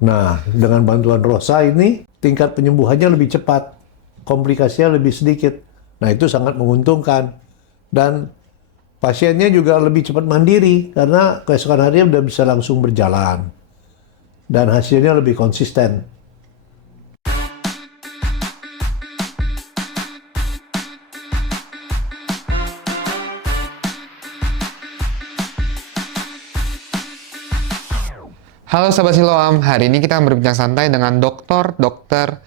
Nah, dengan bantuan ROSA ini tingkat penyembuhannya lebih cepat, komplikasinya lebih sedikit. Nah, itu sangat menguntungkan. Dan pasiennya juga lebih cepat mandiri karena keesokan harinya udah bisa langsung berjalan. Dan hasilnya lebih konsisten. Halo Sobat Siloam, hari ini kita berbincang santai dengan Dr.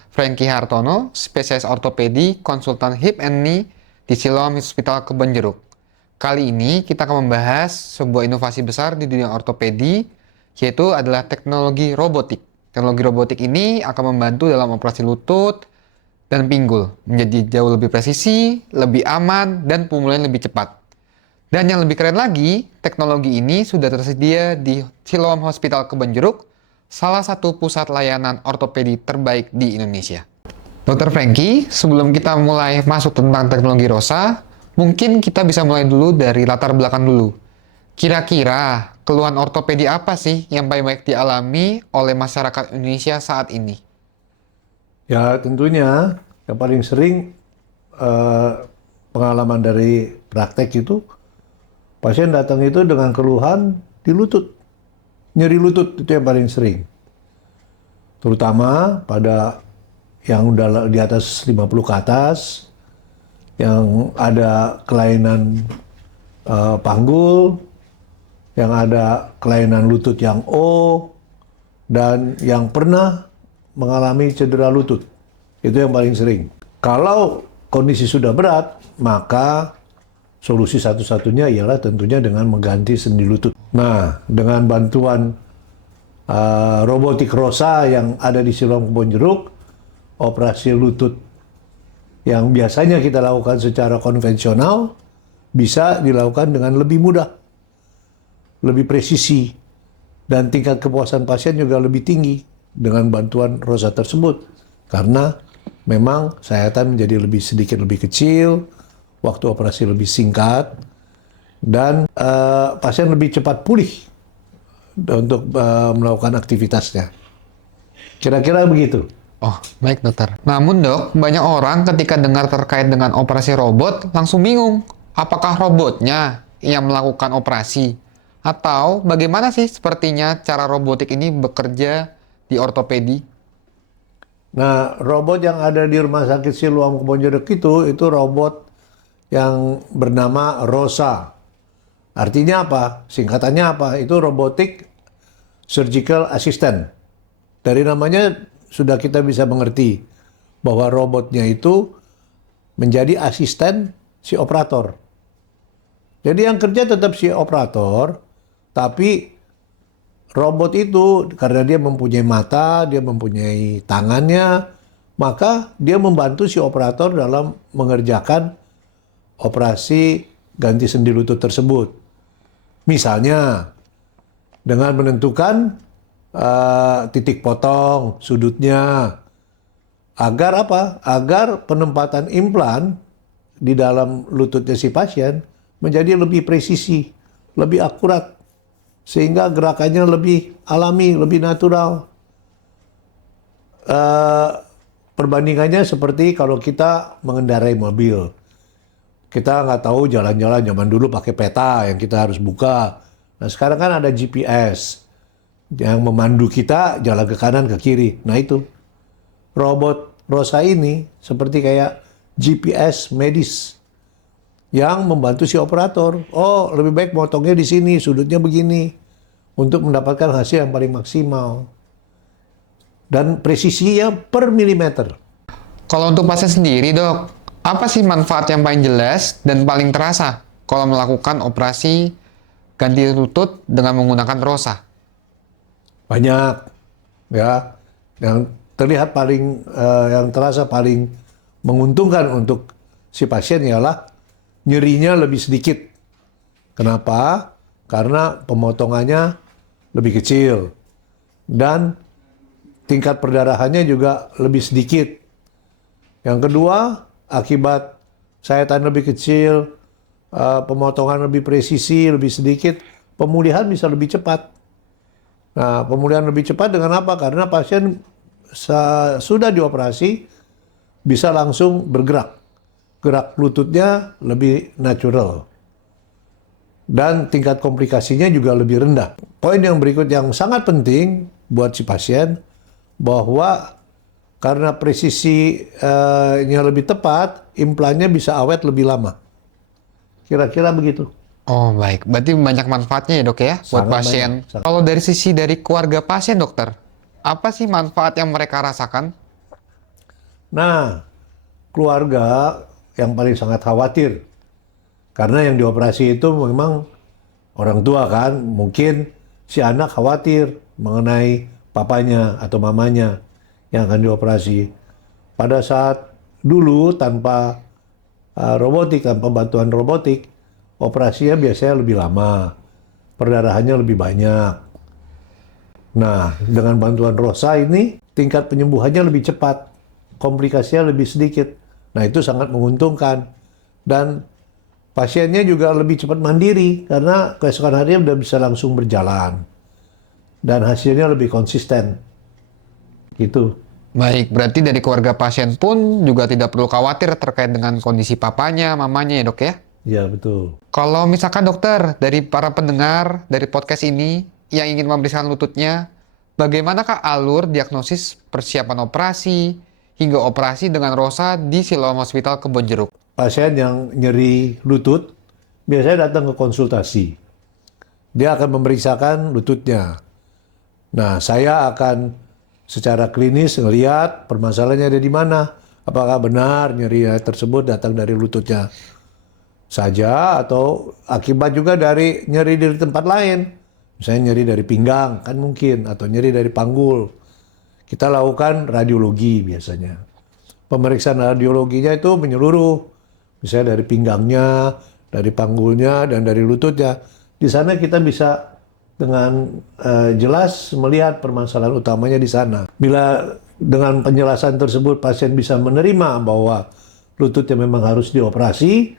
Franky Hartono, spesialis ortopedi, konsultan hip and knee di Siloam Hospital Kebonjeruk. Kali ini kita akan membahas sebuah inovasi besar di dunia ortopedi, yaitu adalah teknologi robotik. Teknologi robotik ini akan membantu dalam operasi lutut dan pinggul, menjadi jauh lebih presisi, lebih aman, dan pemulihan lebih cepat. Dan yang lebih keren lagi, teknologi ini sudah tersedia di Siloam Hospital Kebonjeruk, salah satu pusat layanan ortopedi terbaik di Indonesia. Dr. Franky, sebelum kita mulai masuk tentang teknologi ROSA, mungkin kita bisa mulai dulu dari latar belakang dulu. Kira-kira keluhan ortopedi apa sih yang paling baik dialami oleh masyarakat Indonesia saat ini? Ya, tentunya yang paling sering eh, pengalaman dari praktek itu, pasien datang itu dengan keluhan di lutut. Nyeri lutut itu yang paling sering. Terutama pada yang udah di atas 50 ke atas, yang ada kelainan panggul, yang ada kelainan lutut yang O, dan yang pernah mengalami cedera lutut. Itu yang paling sering. Kalau kondisi sudah berat, maka solusi satu-satunya ialah tentunya dengan mengganti sendi lutut. Nah, dengan bantuan robotik ROSA yang ada di Siloam Kebonjeruk, operasi lutut yang biasanya kita lakukan secara konvensional bisa dilakukan dengan lebih mudah, lebih presisi, dan tingkat kepuasan pasien juga lebih tinggi dengan bantuan ROSA tersebut. Karena memang sayatan menjadi sedikit lebih kecil, waktu operasi lebih singkat, dan pasien lebih cepat pulih untuk melakukan aktivitasnya. Kira-kira begitu. Oh, baik dokter. Namun dok, banyak orang ketika dengar terkait dengan operasi robot langsung bingung. Apakah robotnya yang melakukan operasi? Atau bagaimana sih sepertinya cara robotik ini bekerja di ortopedi? Nah, robot yang ada di Rumah Sakit Siloam Kebonjeruk itu robot yang bernama ROSA. Artinya apa? Singkatannya apa? Itu Robotic Surgical Assistant. Dari namanya sudah kita bisa mengerti bahwa robotnya itu menjadi asisten si operator. Jadi yang kerja tetap si operator, tapi robot itu karena dia mempunyai mata, dia mempunyai tangannya, maka dia membantu si operator dalam mengerjakan operasi ganti sendi lutut tersebut. Misalnya dengan menentukan titik potong sudutnya, agar apa? Agar penempatan implan di dalam lututnya si pasien menjadi lebih presisi, lebih akurat, sehingga gerakannya lebih alami, lebih natural. Perbandingannya seperti kalau kita mengendarai mobil. Kita nggak tahu jalan-jalan, zaman dulu pakai peta yang kita harus buka. Nah, sekarang kan ada GPS yang memandu kita jalan ke kanan, ke kiri. Nah, itu robot ROSA ini seperti kayak GPS medis yang membantu si operator. Oh, lebih baik motongnya di sini, sudutnya begini, untuk mendapatkan hasil yang paling maksimal. Dan presisinya per milimeter. Kalau untuk pasien sendiri dok, apa sih manfaat yang paling jelas dan paling terasa kalau melakukan operasi ganti lutut dengan menggunakan ROSA? Banyak, ya. Yang terlihat yang terasa paling menguntungkan untuk si pasien ialah nyerinya lebih sedikit. Kenapa? Karena pemotongannya lebih kecil dan tingkat perdarahannya juga lebih sedikit. Yang kedua, akibat sayatan lebih kecil, pemotongan lebih presisi, lebih sedikit, pemulihan bisa lebih cepat. Nah, pemulihan lebih cepat dengan apa? Karena pasien sudah dioperasi bisa langsung bergerak. Gerak lututnya lebih natural. Dan tingkat komplikasinya juga lebih rendah. Poin yang berikut yang sangat penting buat si pasien, bahwa karena presisinya lebih tepat, implannya bisa awet lebih lama. Kira-kira begitu. Oh baik, berarti banyak manfaatnya ya dok ya buat Sangat pasien. banyak. Kalau dari sisi dari keluarga pasien dokter, apa sih manfaat yang mereka rasakan? Nah, keluarga yang paling sangat khawatir. Karena yang dioperasi itu memang orang tua kan, mungkin si anak khawatir mengenai papanya atau mamanya yang akan dioperasi. Pada saat dulu tanpa robotik, tanpa bantuan robotik, operasinya biasanya lebih lama, perdarahannya lebih banyak. Nah, dengan bantuan ROSA ini, tingkat penyembuhannya lebih cepat, komplikasinya lebih sedikit. Nah, itu sangat menguntungkan. Dan pasiennya juga lebih cepat mandiri, karena keesokan harinya udah bisa langsung berjalan. Dan hasilnya lebih konsisten. Gitu. Baik, berarti dari keluarga pasien pun juga tidak perlu khawatir terkait dengan kondisi papanya, mamanya ya dok ya? Ya, betul. Kalau misalkan dokter, dari para pendengar dari podcast ini yang ingin memeriksakan lututnya, bagaimanakah alur diagnosis persiapan operasi hingga operasi dengan ROSA di Siloam Hospital Kebonjeruk? Pasien yang nyeri lutut biasanya datang ke konsultasi. Dia akan memeriksakan lututnya. Nah, saya akan secara klinis ngelihat permasalahannya ada di mana. Apakah benar nyeri tersebut datang dari lututnya saja atau akibat juga dari nyeri di tempat lain. Misalnya nyeri dari pinggang, kan mungkin, atau nyeri dari panggul. Kita lakukan radiologi biasanya. Pemeriksaan radiologinya itu menyeluruh. Misalnya dari pinggangnya, dari panggulnya, dan dari lututnya. Di sana kita bisa dengan jelas melihat permasalahan utamanya di sana. Bila dengan penjelasan tersebut pasien bisa menerima bahwa lututnya memang harus dioperasi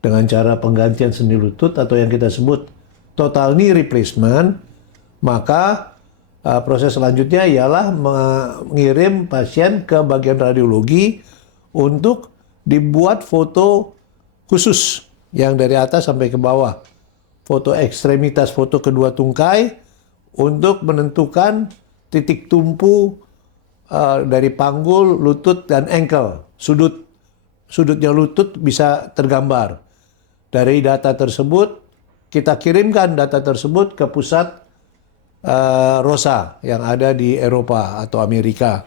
dengan cara penggantian sendi lutut atau yang kita sebut total knee replacement, maka proses selanjutnya ialah mengirim pasien ke bagian radiologi untuk dibuat foto khusus yang dari atas sampai ke bawah. Foto ekstremitas, foto kedua tungkai untuk menentukan titik tumpu dari panggul, lutut, dan ankle. Sudutnya lutut bisa tergambar. Dari data tersebut, kita kirimkan data tersebut ke pusat ROSA yang ada di Eropa atau Amerika.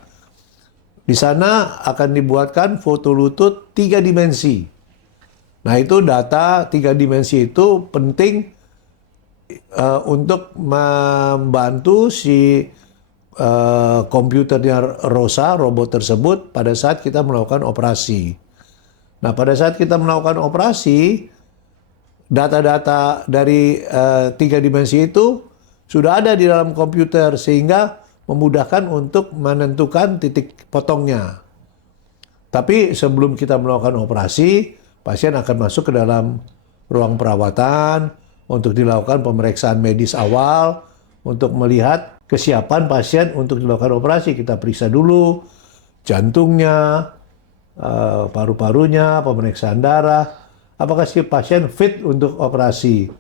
Di sana akan dibuatkan foto lutut 3 dimensi. Nah, itu data 3 dimensi itu penting untuk membantu si komputernya ROSA, robot tersebut, pada saat kita melakukan operasi. Nah, pada saat kita melakukan operasi, data-data dari 3 dimensi itu sudah ada di dalam komputer, sehingga memudahkan untuk menentukan titik potongnya. Tapi sebelum kita melakukan operasi, pasien akan masuk ke dalam ruang perawatan untuk dilakukan pemeriksaan medis awal untuk melihat kesiapan pasien untuk dilakukan operasi. Kita periksa dulu jantungnya, paru-parunya, pemeriksaan darah. Apakah si pasien fit untuk operasi?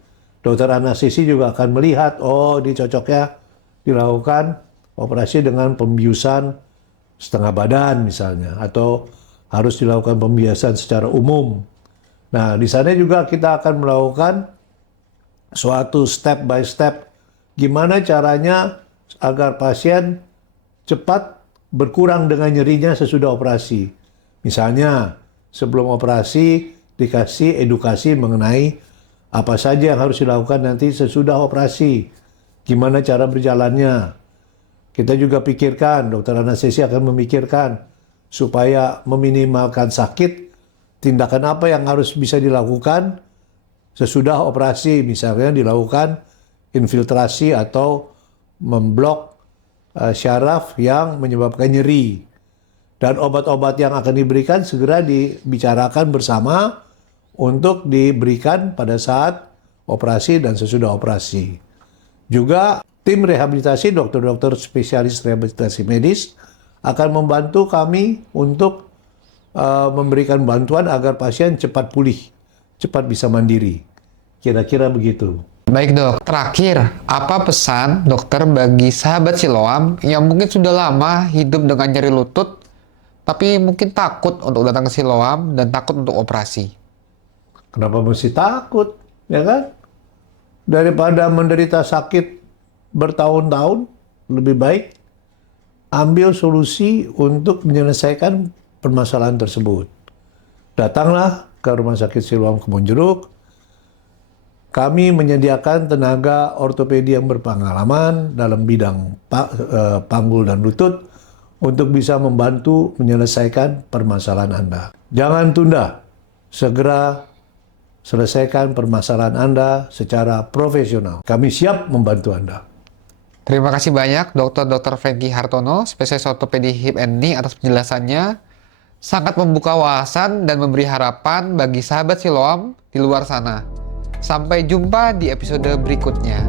Dokter anestesi juga akan melihat, oh ini cocoknya dilakukan operasi dengan pembiusan setengah badan misalnya, atau harus dilakukan pembiasan secara umum. Nah, di sana juga kita akan melakukan suatu step by step gimana caranya agar pasien cepat berkurang dengan nyerinya sesudah operasi. Misalnya, sebelum operasi dikasih edukasi mengenai apa saja yang harus dilakukan nanti sesudah operasi. Gimana cara berjalannya. Kita juga pikirkan, dokter anestesi akan memikirkan supaya meminimalkan sakit, tindakan apa yang harus bisa dilakukan sesudah operasi. Misalnya dilakukan infiltrasi atau memblok syaraf yang menyebabkan nyeri. Dan obat-obat yang akan diberikan segera dibicarakan bersama untuk diberikan pada saat operasi dan sesudah operasi. Juga Tim rehabilitasi, dokter-dokter spesialis rehabilitasi medis akan membantu kami untuk memberikan bantuan agar pasien cepat pulih, cepat bisa mandiri. Kira-kira begitu. Baik dok, terakhir, apa pesan dokter bagi sahabat Siloam yang mungkin sudah lama hidup dengan nyeri lutut, tapi mungkin takut untuk datang ke Siloam dan takut untuk operasi? Kenapa mesti takut, ya kan? Daripada menderita sakit bertahun-tahun, lebih baik ambil solusi untuk menyelesaikan permasalahan tersebut. Datanglah ke Rumah Sakit Siloam Kebonjeruk. Kami menyediakan tenaga ortopedi yang berpengalaman dalam bidang panggul dan lutut untuk bisa membantu menyelesaikan permasalahan Anda. Jangan tunda, segera selesaikan permasalahan Anda secara profesional. Kami siap membantu Anda. Terima kasih banyak Dr. Frankie Hartono, spesialis ortopedi hip and knee atas penjelasannya. Sangat membuka wawasan dan memberi harapan bagi sahabat Siloam di luar sana. Sampai jumpa di episode berikutnya.